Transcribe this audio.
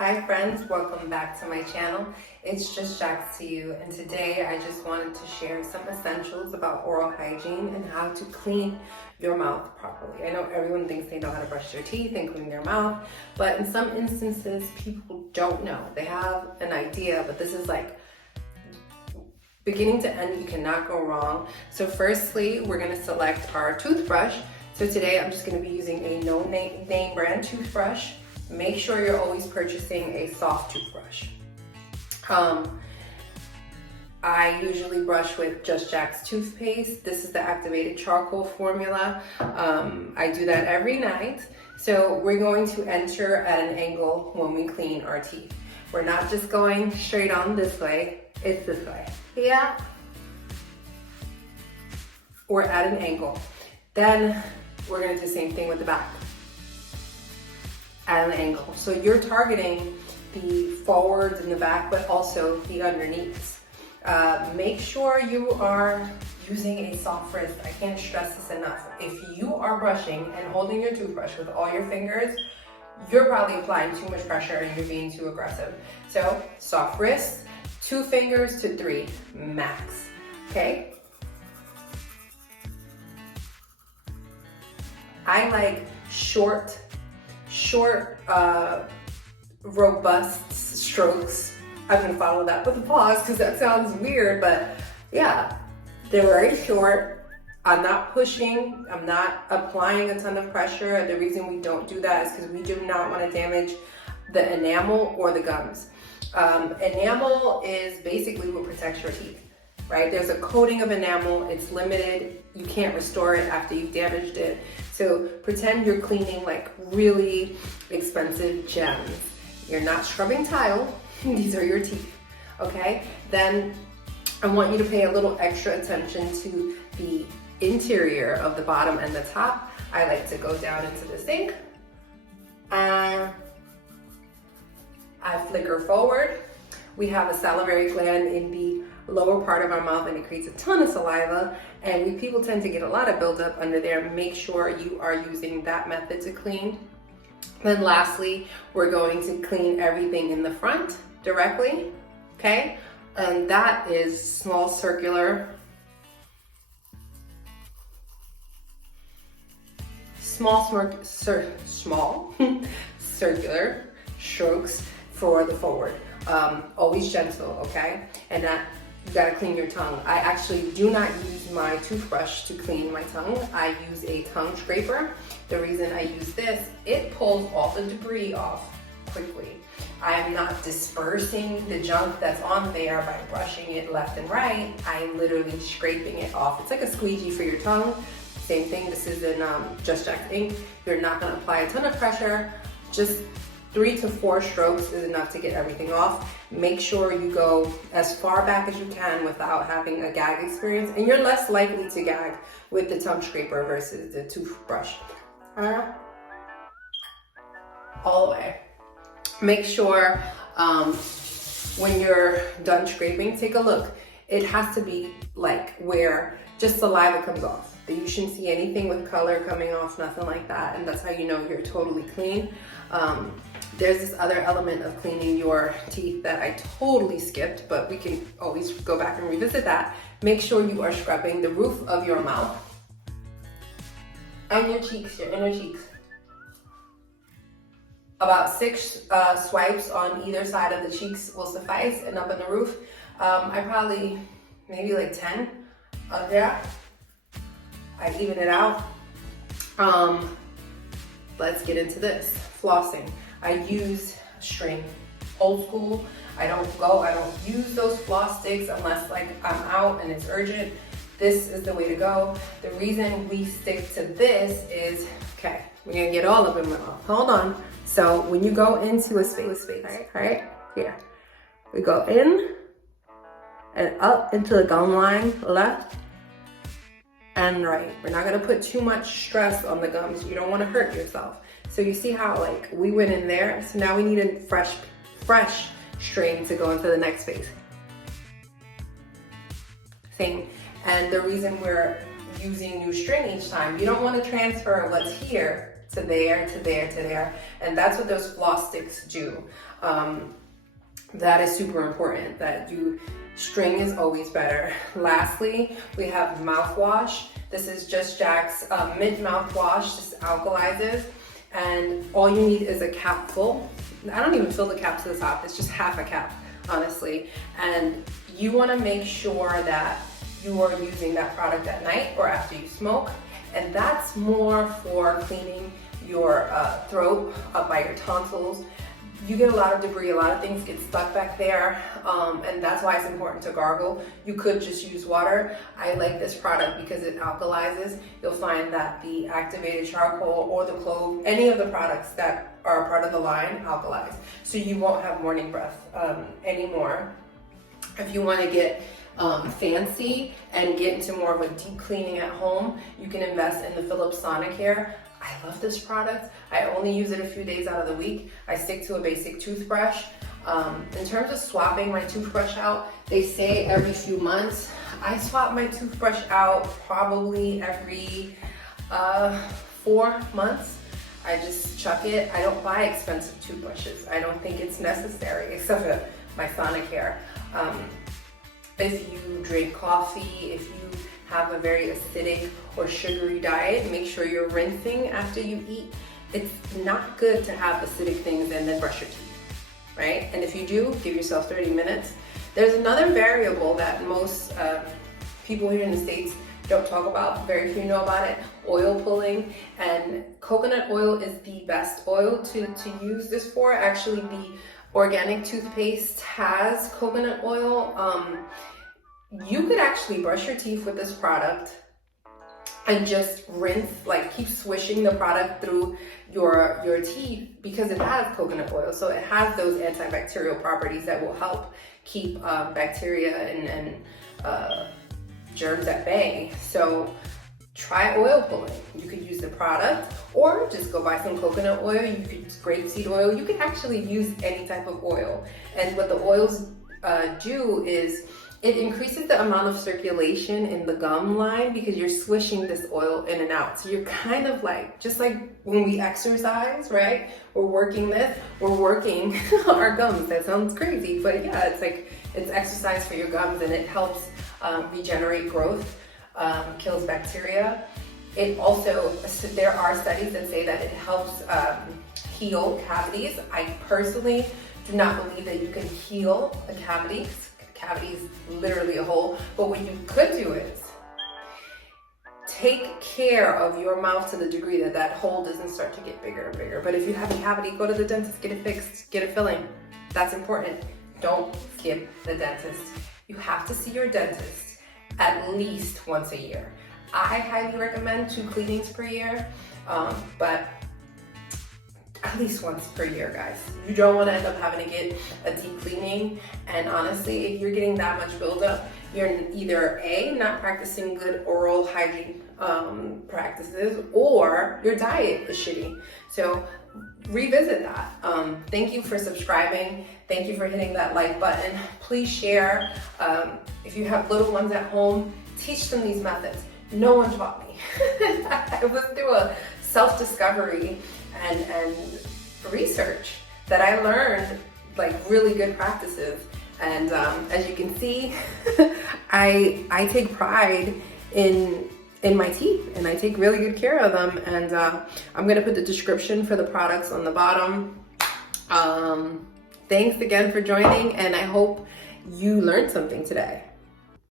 Hi friends, welcome back to my channel. It's just Jax to you, and today I just wanted to share some essentials about oral hygiene and how to clean your mouth properly. I know everyone thinks they know how to brush their teeth and clean their mouth, but in some instances people don't know. They have an idea, but this is like beginning to end, you cannot go wrong. So firstly, we're gonna select our toothbrush. So today I'm just gonna be using a no-name brand toothbrush. Make sure you're always purchasing a soft toothbrush. I usually brush with Just Jack's toothpaste. This is the activated charcoal formula. I do that every night. So we're going to enter at an angle when we clean our teeth. We're not just going straight on this way, it's this way. Yeah. Or at an angle. Then we're gonna do the same thing with the back. At an angle. So you're targeting the forwards and the back, but also the underneaths. Make sure you are using a soft wrist. I can't stress this enough. If you are brushing and holding your toothbrush with all your fingers, you're probably applying too much pressure and you're being too aggressive. So soft wrist, 2 fingers to 3 max, okay? I like short, robust strokes. I'm gonna follow that with a pause because that sounds weird, but yeah, they're very short. I'm not pushing, I'm not applying a ton of pressure. The reason we don't do that is because we do not want to damage the enamel or the gums. Enamel is basically what protects your teeth, right? There's a coating of enamel, it's limited, you can't restore it after you've damaged it. So pretend you're cleaning like really expensive gems. You're not scrubbing tile, these are your teeth, okay? Then I want you to pay a little extra attention to the interior of the bottom and the top. I like to go down into the sink and I flicker forward. We have a salivary gland in the lower part of our mouth and it creates a ton of saliva, and people tend to get a lot of buildup under there. Make sure you are using that method to clean. Then lastly, we're going to clean everything in the front directly, okay? And that is small circular circular strokes for the forward. Always gentle, okay? And that you gotta clean your tongue. I actually do not use my toothbrush to clean my tongue. I use a tongue scraper. The reason I use this, it pulls all the debris off quickly. I am not dispersing the junk that's on there by brushing it left and right. I'm literally scraping it off. It's like a squeegee for your tongue. Same thing, this is in Just Jack's ink. You're not gonna apply a ton of pressure. Just 3 to 4 strokes is enough to get everything off. Make sure you go as far back as you can without having a gag experience, and you're less likely to gag with the tongue scraper versus the toothbrush. All the way. Make sure when you're done scraping, take a look. It has to be like where just saliva comes off. You shouldn't see anything with color coming off, nothing like that, and that's how you know you're totally clean. There's this other element of cleaning your teeth that I totally skipped, but we can always go back and revisit that. Make sure you are scrubbing the roof of your mouth and your cheeks, your inner cheeks. About 6 swipes on either side of the cheeks will suffice, and up on the roof, I probably maybe like 10 up there. I even it out. Let's get into this. Flossing. I use string. Old school. I don't use those floss sticks unless like I'm out and it's urgent. This is the way to go. The reason we stick to this is, okay, we're gonna get all of them off. Hold on. So when you go into a space, right here, we go in and up into the gum line, left and right. We're not gonna put too much stress on the gums. You don't wanna hurt yourself. So you see how like we went in there, so now we need a fresh string to go into the next phase. Same. And the reason we're using new string each time, you don't wanna transfer what's here to there, to there, to there. And that's what those floss sticks do. That is super important, that string is always better. Lastly, we have mouthwash. This is Just Jack's mint mouthwash. This alkalizes, and all you need is a cap full. I don't even fill the cap to the top, it's just half a cap, honestly. And you wanna make sure that you are using that product at night or after you smoke. And that's more for cleaning your throat, up by your tonsils. You get a lot of debris, a lot of things get stuck back there, and that's why it's important to gargle. You could just use water. I like this product because it alkalizes. You'll find that the activated charcoal or the clove, any of the products that are part of the line, alkalize. So you won't have morning breath anymore. If you want to get fancy and get into more of a deep cleaning at home, you can invest in the Philips Sonicare. I love this product. I only use it a few days out of the week. I stick to a basic toothbrush. In terms of swapping my toothbrush out, they say every few months. I swap my toothbrush out probably every 4 months. I just chuck it. I don't buy expensive toothbrushes. I don't think it's necessary, except for my Sonicare. If you drink coffee, if you have a very acidic or sugary diet, make sure you're rinsing after you eat. It's not good to have acidic things and then brush your teeth, right? And if you do, give yourself 30 minutes. There's another variable that most people here in the States don't talk about, very few know about it, oil pulling. And coconut oil is the best oil to use this for. Actually, the organic toothpaste has coconut oil. You could actually brush your teeth with this product and just rinse, like keep swishing the product through your teeth because it has coconut oil. So it has those antibacterial properties that will help keep bacteria and germs at bay. So try oil pulling. You could use the product or just go buy some coconut oil. You could use grapeseed oil. You could actually use any type of oil. And what the oils do is it increases the amount of circulation in the gum line because you're swishing this oil in and out. So you're kind of like, just like when we exercise, right? We're working our gums. That sounds crazy, but yeah, it's like, it's exercise for your gums and it helps regenerate growth, kills bacteria. It also, there are studies that say that it helps heal cavities. I personally do not believe that you can heal a cavity. Cavity is literally a hole, but what you could do is take care of your mouth to the degree that that hole doesn't start to get bigger and bigger. But if you have a cavity, go to the dentist, get it fixed, get a filling. That's important. Don't skip the dentist. You have to see your dentist at least once a year. I highly recommend 2 cleanings per year, but at least once per year, guys. You don't want to end up having to get a deep cleaning. And honestly, if you're getting that much buildup, you're either A, not practicing good oral hygiene practices, or your diet is shitty. So revisit that. Thank you for subscribing. Thank you for hitting that like button. Please share. If you have little ones at home, teach them these methods. No one taught me. I was through a self-discovery and research that I learned like really good practices. And as you can see, I take pride in my teeth and I take really good care of them. And I'm gonna put the description for the products on the bottom. Thanks again for joining, and I hope you learned something today.